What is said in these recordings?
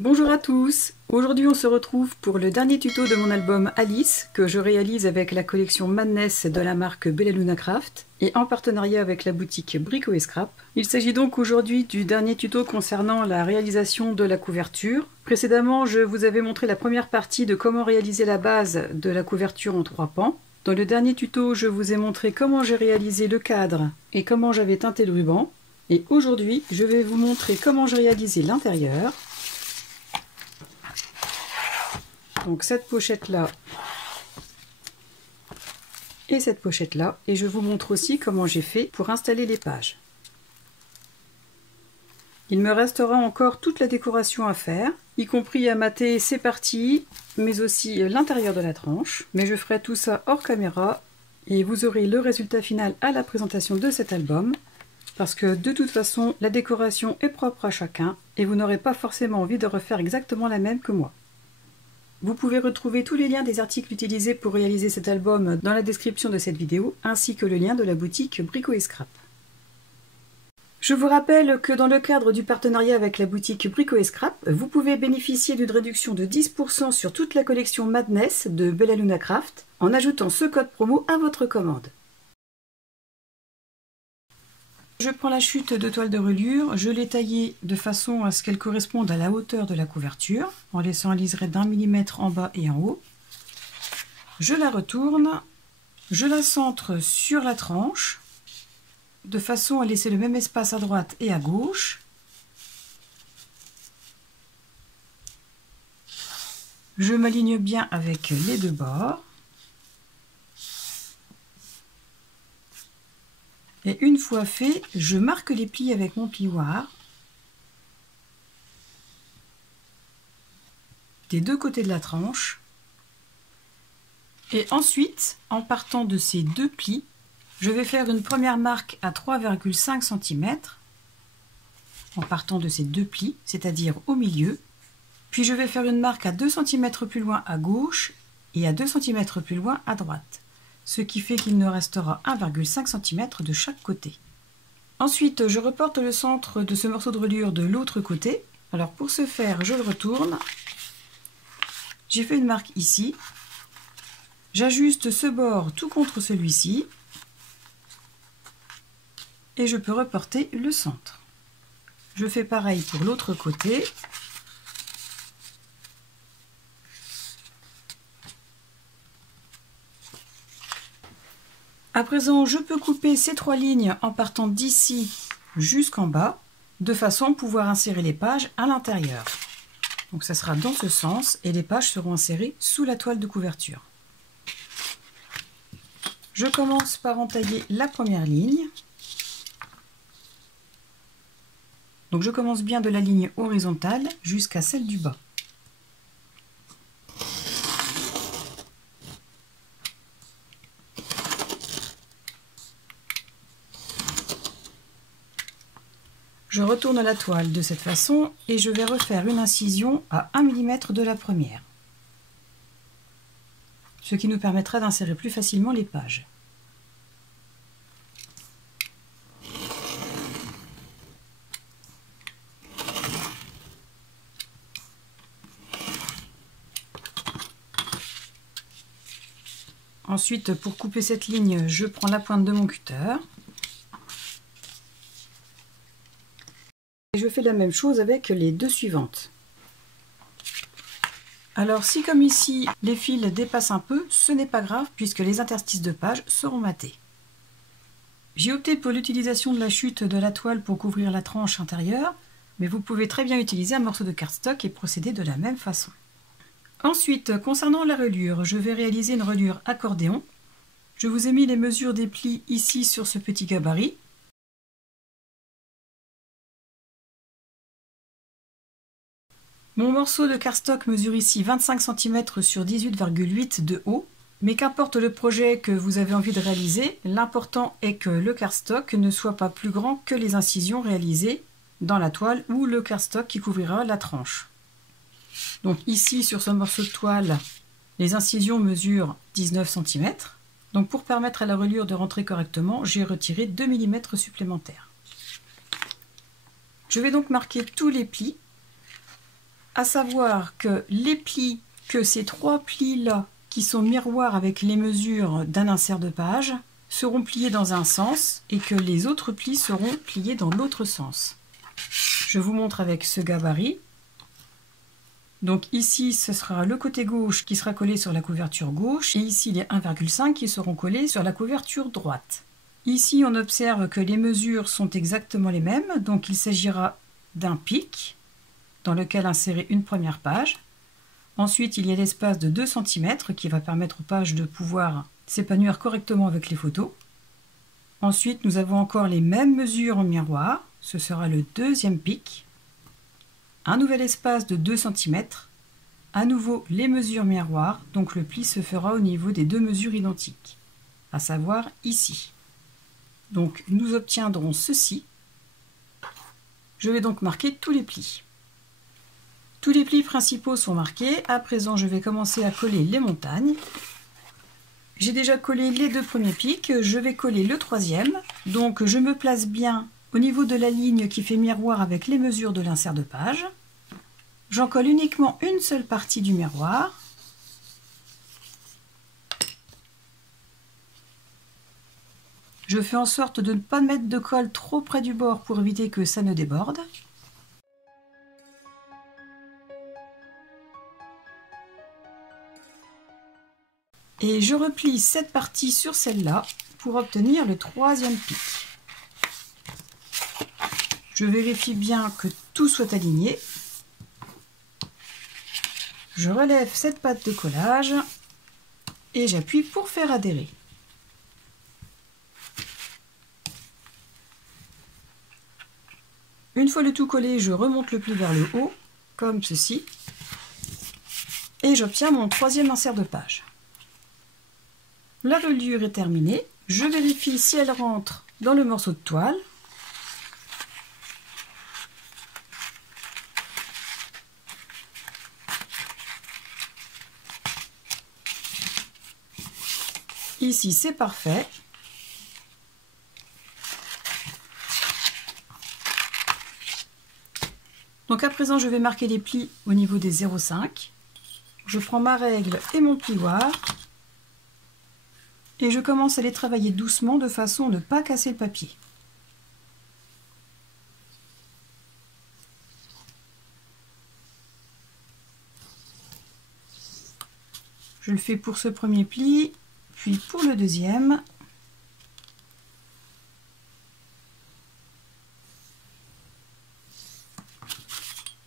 Bonjour à tous. Aujourd'hui on se retrouve pour le dernier tuto de mon album Alice que je réalise avec la collection Madness de la marque Bella Luna Craft et en partenariat avec la boutique Brico & Scrap. Il s'agit donc aujourd'hui du dernier tuto concernant la réalisation de la couverture. Précédemment je vous avais montré la première partie de comment réaliser la base de la couverture en 3 pans. Dans le dernier tuto je vous ai montré comment j'ai réalisé le cadre et comment j'avais teinté le ruban. Et aujourd'hui je vais vous montrer comment j'ai réalisé l'intérieur. Donc cette pochette là et cette pochette là, et je vous montre aussi comment j'ai fait pour installer les pages. Il me restera encore toute la décoration à faire, y compris à mater ces parties, mais aussi l'intérieur de la tranche. Mais je ferai tout ça hors caméra et vous aurez le résultat final à la présentation de cet album, parce que de toute façon la décoration est propre à chacun et vous n'aurez pas forcément envie de refaire exactement la même que moi. Vous pouvez retrouver tous les liens des articles utilisés pour réaliser cet album dans la description de cette vidéo, ainsi que le lien de la boutique Brico & Scrap. Je vous rappelle que dans le cadre du partenariat avec la boutique Brico & Scrap, vous pouvez bénéficier d'une réduction de 10% sur toute la collection Madness de Bella Luna Craft en ajoutant ce code promo à votre commande. Je prends la chute de toile de reliure, je l'ai taillée de façon à ce qu'elle corresponde à la hauteur de la couverture, en laissant un liseré d'1 mm en bas et en haut. Je la retourne, je la centre sur la tranche, de façon à laisser le même espace à droite et à gauche. Je m'aligne bien avec les deux bords. Et une fois fait, je marque les plis avec mon plioir des deux côtés de la tranche. Et ensuite, en partant de ces deux plis, je vais faire une première marque à 3,5 cm en partant de ces deux plis, c'est-à-dire au milieu. Puis je vais faire une marque à 2 cm plus loin à gauche et à 2 cm plus loin à droite. Ce qui fait qu'il ne restera 1,5 cm de chaque côté. Ensuite, je reporte le centre de ce morceau de reliure de l'autre côté. Alors pour ce faire, je le retourne. J'ai fait une marque ici. J'ajuste ce bord tout contre celui-ci. Et je peux reporter le centre. Je fais pareil pour l'autre côté. À présent, je peux couper ces 3 lignes en partant d'ici jusqu'en bas, de façon à pouvoir insérer les pages à l'intérieur. Donc ça sera dans ce sens et les pages seront insérées sous la toile de couverture. Je commence par entailler la première ligne. Donc je commence bien de la ligne horizontale jusqu'à celle du bas. Je retourne la toile de cette façon et je vais refaire une incision à 1 mm de la première. Ce qui nous permettra d'insérer plus facilement les pages. Ensuite, pour couper cette ligne, je prends la pointe de mon cutter. Et je fais la même chose avec les deux suivantes. Alors si comme ici les fils dépassent un peu, ce n'est pas grave puisque les interstices de pages seront matés. J'ai opté pour l'utilisation de la chute de la toile pour couvrir la tranche intérieure, mais vous pouvez très bien utiliser un morceau de cardstock et procéder de la même façon. Ensuite, concernant la reliure, je vais réaliser une reliure accordéon. Je vous ai mis les mesures des plis ici sur ce petit gabarit. Mon morceau de cardstock mesure ici 25 cm sur 18,8 de haut, mais qu'importe le projet que vous avez envie de réaliser, l'important est que le cardstock ne soit pas plus grand que les incisions réalisées dans la toile ou le cardstock qui couvrira la tranche. Donc ici sur ce morceau de toile, les incisions mesurent 19 cm. Donc pour permettre à la reliure de rentrer correctement, j'ai retiré 2 mm supplémentaires. Je vais donc marquer tous les plis À savoir que les plis, que ces 3 plis-là, qui sont miroirs avec les mesures d'un insert de page, seront pliés dans un sens et que les autres plis seront pliés dans l'autre sens. Je vous montre avec ce gabarit. Donc ici, ce sera le côté gauche qui sera collé sur la couverture gauche et ici les 1,5 qui seront collés sur la couverture droite. Ici, on observe que les mesures sont exactement les mêmes, donc il s'agira d'un pic dans lequel insérer une première page. Ensuite, il y a l'espace de 2 cm qui va permettre aux pages de pouvoir s'épanouir correctement avec les photos. Ensuite, nous avons encore les mêmes mesures en miroir. Ce sera le deuxième pic. Un nouvel espace de 2 cm. À nouveau, les mesures miroirs. Donc le pli se fera au niveau des 2 mesures identiques, à savoir ici. Donc nous obtiendrons ceci. Je vais donc marquer tous les plis. Tous les plis principaux sont marqués. À présent, je vais commencer à coller les montagnes. J'ai déjà collé les 2 premiers pics. Je vais coller le 3e. Donc, je me place bien au niveau de la ligne qui fait miroir avec les mesures de l'insert de page. J'en colle uniquement une seule partie du miroir. Je fais en sorte de ne pas mettre de colle trop près du bord pour éviter que ça ne déborde. Et je replie cette partie sur celle-là pour obtenir le 3e pic. Je vérifie bien que tout soit aligné. Je relève cette patte de collage et j'appuie pour faire adhérer. Une fois le tout collé, je remonte le pli vers le haut, comme ceci, et j'obtiens mon 3e insert de page. La reliure est terminée. Je vérifie si elle rentre dans le morceau de toile. Ici, c'est parfait. Donc à présent, je vais marquer les plis au niveau des 0,5. Je prends ma règle et mon plioir. Et je commence à les travailler doucement de façon à ne pas casser le papier. Je le fais pour ce premier pli, puis pour le deuxième.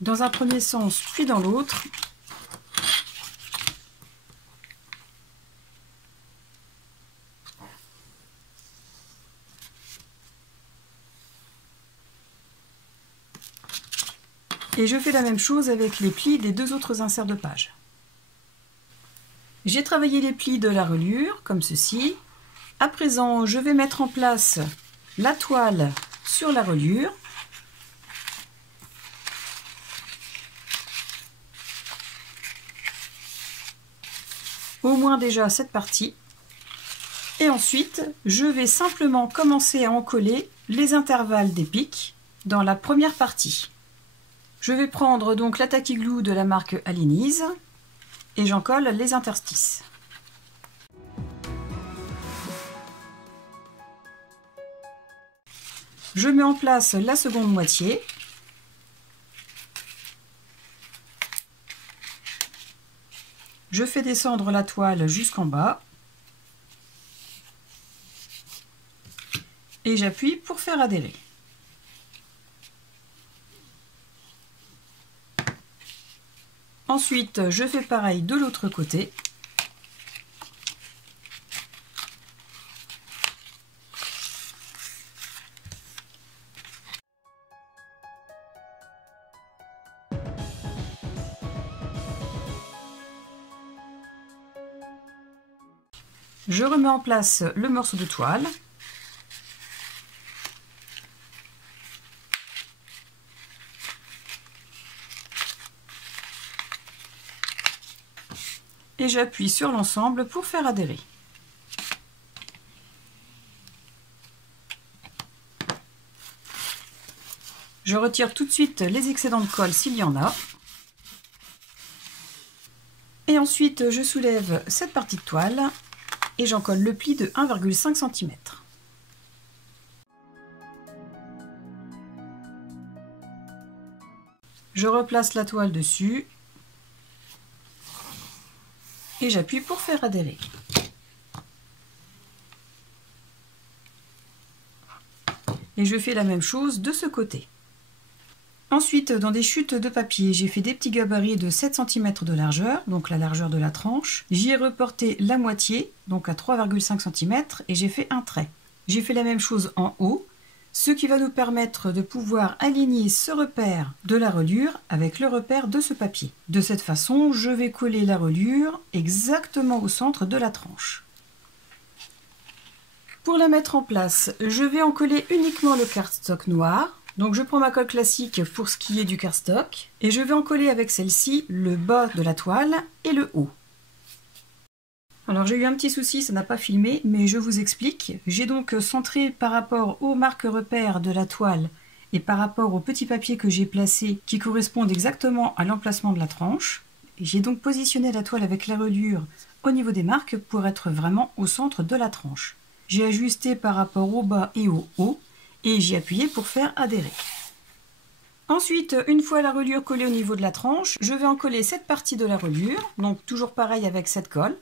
Dans un premier sens, puis dans l'autre. Et je fais la même chose avec les plis des 2 autres inserts de page. J'ai travaillé les plis de la reliure, comme ceci. À présent, je vais mettre en place la toile sur la reliure. Au moins déjà cette partie. Et ensuite, je vais simplement commencer à en coller les intervalles des pics dans la première partie. Je vais prendre donc la tacky glue de la marque Aliniz et j'en colle les interstices. Je mets en place la seconde moitié. Je fais descendre la toile jusqu'en bas. Et j'appuie pour faire adhérer. Ensuite, je fais pareil de l'autre côté. Je remets en place le morceau de toile. Et j'appuie sur l'ensemble pour faire adhérer. Je retire tout de suite les excédents de colle s'il y en a. Et ensuite, je soulève cette partie de toile et j'en colle le pli de 1,5 cm. Je replace la toile dessus et j'appuie pour faire adhérer. Et je fais la même chose de ce côté. Ensuite, dans des chutes de papier, j'ai fait des petits gabarits de 7 cm de largeur, donc la largeur de la tranche. J'y ai reporté la moitié, donc à 3,5 cm, et j'ai fait un trait. J'ai fait la même chose en haut, ce qui va nous permettre de pouvoir aligner ce repère de la reliure avec le repère de ce papier. De cette façon, je vais coller la reliure exactement au centre de la tranche. Pour la mettre en place, je vais en coller uniquement le cardstock noir. Donc je prends ma colle classique pour ce qui est du cardstock et je vais en coller avec celle-ci le bas de la toile et le haut. Alors j'ai eu un petit souci, ça n'a pas filmé, mais je vous explique. J'ai donc centré par rapport aux marques repères de la toile et par rapport au petit papier que j'ai placé qui correspondent exactement à l'emplacement de la tranche. J'ai donc positionné la toile avec la reliure au niveau des marques pour être vraiment au centre de la tranche. J'ai ajusté par rapport au bas et au haut et j'ai appuyé pour faire adhérer. Ensuite, une fois la reliure collée au niveau de la tranche, je vais en coller cette partie de la reliure, donc toujours pareil avec cette colle.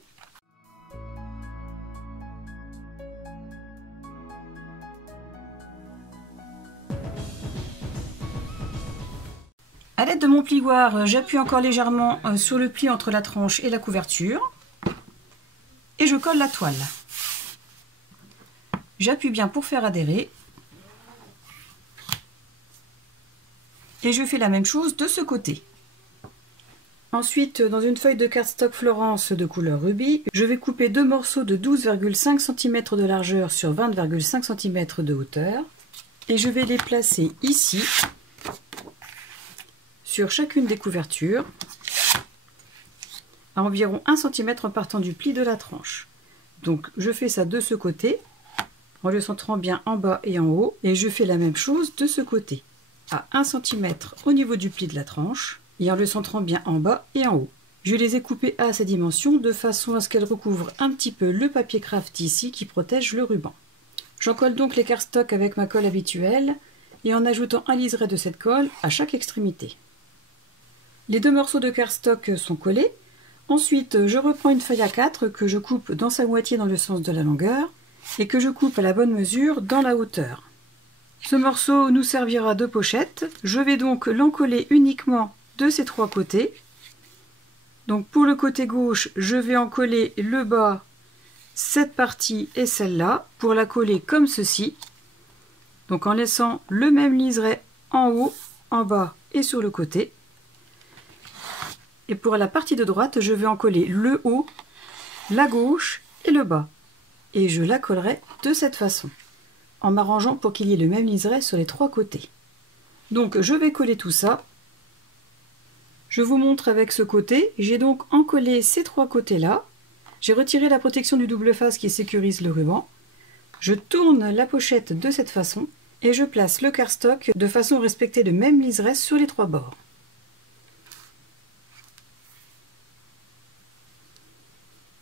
A l'aide de mon plioir, j'appuie encore légèrement sur le pli entre la tranche et la couverture et je colle la toile. J'appuie bien pour faire adhérer et je fais la même chose de ce côté. Ensuite, dans une feuille de cardstock Florence de couleur rubis, je vais couper deux morceaux de 12,5 cm de largeur sur 20,5 cm de hauteur et je vais les placer ici sur chacune des couvertures à environ 1 cm en partant du pli de la tranche. Donc je fais ça de ce côté en le centrant bien en bas et en haut et je fais la même chose de ce côté à 1 cm au niveau du pli de la tranche et en le centrant bien en bas et en haut. Je les ai coupées à ces dimensions de façon à ce qu'elles recouvrent un petit peu le papier craft ici qui protège le ruban. J'en colle donc les cardstocks avec ma colle habituelle et en ajoutant un liseré de cette colle à chaque extrémité. Les deux morceaux de cardstock sont collés. Ensuite, je reprends une feuille A4 que je coupe dans sa moitié dans le sens de la longueur et que je coupe à la bonne mesure dans la hauteur. Ce morceau nous servira de pochette. Je vais donc l'encoller uniquement de ces trois côtés. Donc pour le côté gauche, je vais en coller le bas, cette partie et celle-là, pour la coller comme ceci. Donc en laissant le même liseré en haut, en bas et sur le côté. Et pour la partie de droite, je vais en coller le haut, la gauche et le bas. Et je la collerai de cette façon, en m'arrangeant pour qu'il y ait le même liseré sur les trois côtés. Donc je vais coller tout ça. Je vous montre avec ce côté. J'ai donc encollé ces trois côtés-là. J'ai retiré la protection du double face qui sécurise le ruban. Je tourne la pochette de cette façon et je place le cardstock de façon à respecter le même liseré sur les trois bords.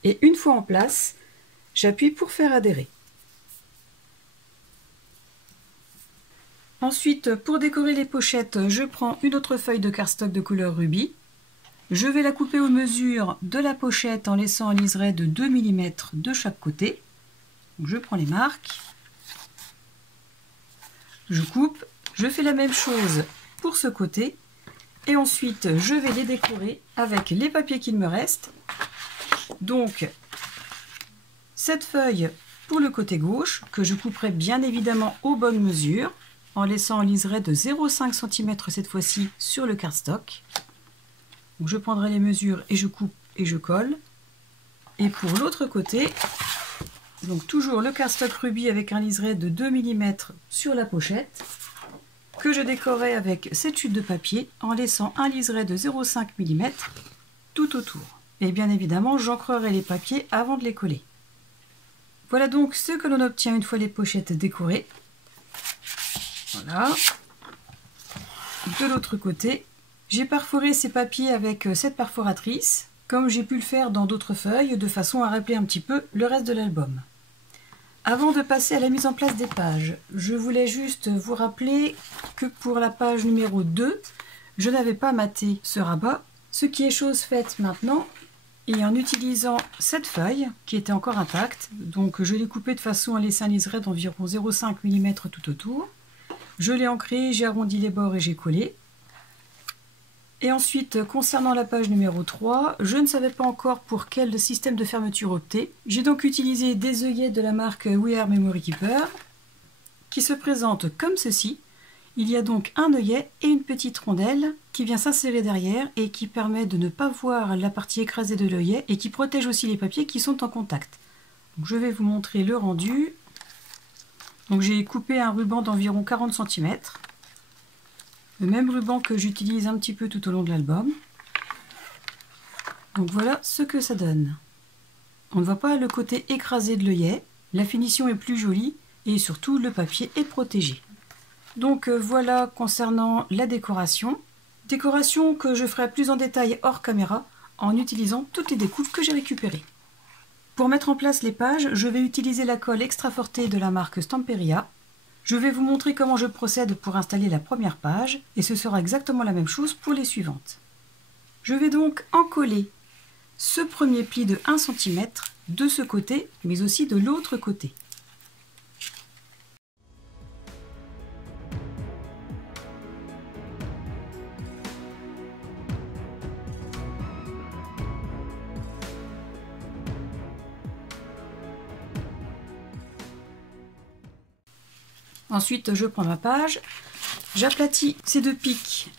Et une fois en place, j'appuie pour faire adhérer. Ensuite, pour décorer les pochettes, je prends une autre feuille de cardstock de couleur rubis. Je vais la couper aux mesures de la pochette en laissant un liseré de 2 mm de chaque côté. Donc je prends les marques, je coupe, je fais la même chose pour ce côté et ensuite je vais les décorer avec les papiers qu'il me reste. Donc cette feuille pour le côté gauche que je couperai bien évidemment aux bonnes mesures en laissant un liseré de 0,5 cm cette fois-ci sur le cardstock. Donc je prendrai les mesures et je coupe et je colle. Et pour l'autre côté, donc toujours le cardstock rubis avec un liseré de 2 mm sur la pochette que je décorerai avec cette chute de papier en laissant un liseré de 0,5 mm tout autour. Et bien évidemment, j'ancrerai les papiers avant de les coller. Voilà donc ce que l'on obtient une fois les pochettes décorées. Voilà. De l'autre côté, j'ai perforé ces papiers avec cette perforatrice comme j'ai pu le faire dans d'autres feuilles, de façon à rappeler un petit peu le reste de l'album. Avant de passer à la mise en place des pages, je voulais juste vous rappeler que pour la page numéro 2, je n'avais pas maté ce rabat, ce qui est chose faite maintenant. Et en utilisant cette feuille, qui était encore intacte, donc je l'ai coupée de façon à laisser un liseré d'environ 0,5 mm tout autour. Je l'ai ancré, j'ai arrondi les bords et j'ai collé. Et ensuite, concernant la page numéro 3, je ne savais pas encore pour quel système de fermeture opter. J'ai donc utilisé des œillets de la marque We Are Memory Keeper, qui se présentent comme ceci. Il y a donc un œillet et une petite rondelle qui vient s'insérer derrière et qui permet de ne pas voir la partie écrasée de l'œillet et qui protège aussi les papiers qui sont en contact. Donc, je vais vous montrer le rendu. Donc j'ai coupé un ruban d'environ 40 cm. Le même ruban que j'utilise un petit peu tout au long de l'album. Donc voilà ce que ça donne. On ne voit pas le côté écrasé de l'œillet, la finition est plus jolie et surtout le papier est protégé. Donc voilà concernant la décoration. Décoration que je ferai plus en détail hors caméra en utilisant toutes les découpes que j'ai récupérées. Pour mettre en place les pages, je vais utiliser la colle Extra Forte de la marque Stamperia. Je vais vous montrer comment je procède pour installer la première page et ce sera exactement la même chose pour les suivantes. Je vais donc encoller ce premier pli de 1 cm de ce côté mais aussi de l'autre côté. Ensuite, je prends ma page, j'aplatis ces deux pics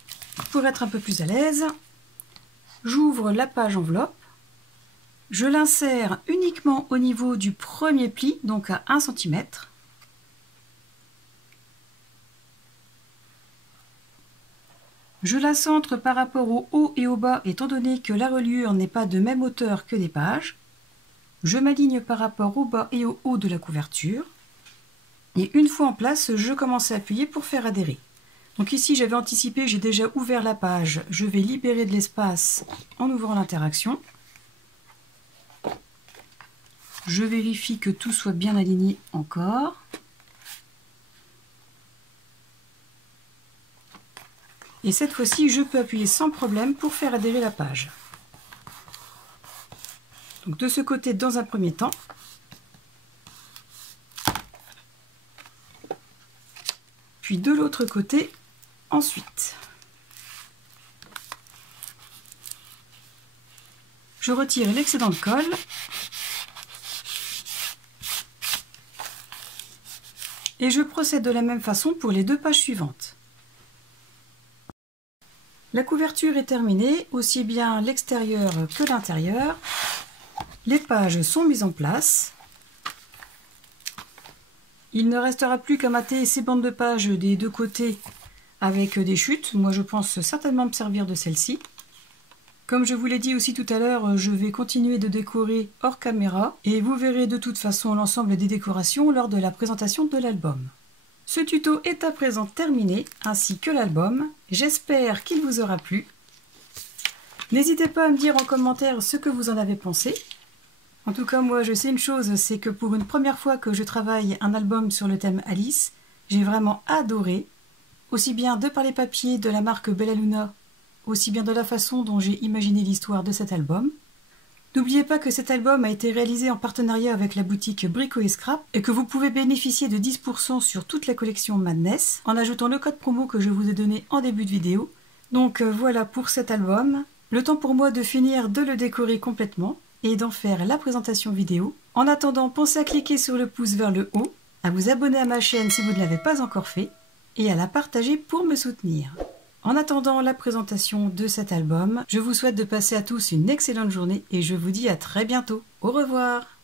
pour être un peu plus à l'aise. J'ouvre la page enveloppe, je l'insère uniquement au niveau du premier pli, donc à 1 cm. Je la centre par rapport au haut et au bas, étant donné que la reliure n'est pas de même hauteur que des pages. Je m'aligne par rapport au bas et au haut de la couverture. Et une fois en place, je commence à appuyer pour faire adhérer. Donc ici, j'avais anticipé, j'ai déjà ouvert la page. Je vais libérer de l'espace en ouvrant l'interaction. Je vérifie que tout soit bien aligné encore. Et cette fois-ci, je peux appuyer sans problème pour faire adhérer la page. Donc de ce côté, dans un premier temps. Puis de l'autre côté, ensuite. Je retire l'excédent de colle. Et je procède de la même façon pour les deux pages suivantes. La couverture est terminée, aussi bien l'extérieur que l'intérieur. Les pages sont mises en place. Il ne restera plus qu'à mater ces bandes de pages des deux côtés avec des chutes. Moi, je pense certainement me servir de celle-ci. Comme je vous l'ai dit aussi tout à l'heure, je vais continuer de décorer hors caméra et vous verrez de toute façon l'ensemble des décorations lors de la présentation de l'album. Ce tuto est à présent terminé, ainsi que l'album. J'espère qu'il vous aura plu. N'hésitez pas à me dire en commentaire ce que vous en avez pensé. En tout cas, moi, je sais une chose, c'est que pour une première fois que je travaille un album sur le thème Alice, j'ai vraiment adoré, aussi bien de par les papiers de la marque Bella Luna, aussi bien de la façon dont j'ai imaginé l'histoire de cet album. N'oubliez pas que cet album a été réalisé en partenariat avec la boutique Brico et Scrap et que vous pouvez bénéficier de 10% sur toute la collection Madness en ajoutant le code promo que je vous ai donné en début de vidéo. Donc voilà pour cet album. Le temps pour moi de finir de le décorer complètement et d'en faire la présentation vidéo. En attendant, pensez à cliquer sur le pouce vers le haut, à vous abonner à ma chaîne si vous ne l'avez pas encore fait, et à la partager pour me soutenir. En attendant la présentation de cet album, je vous souhaite de passer à tous une excellente journée et je vous dis à très bientôt. Au revoir!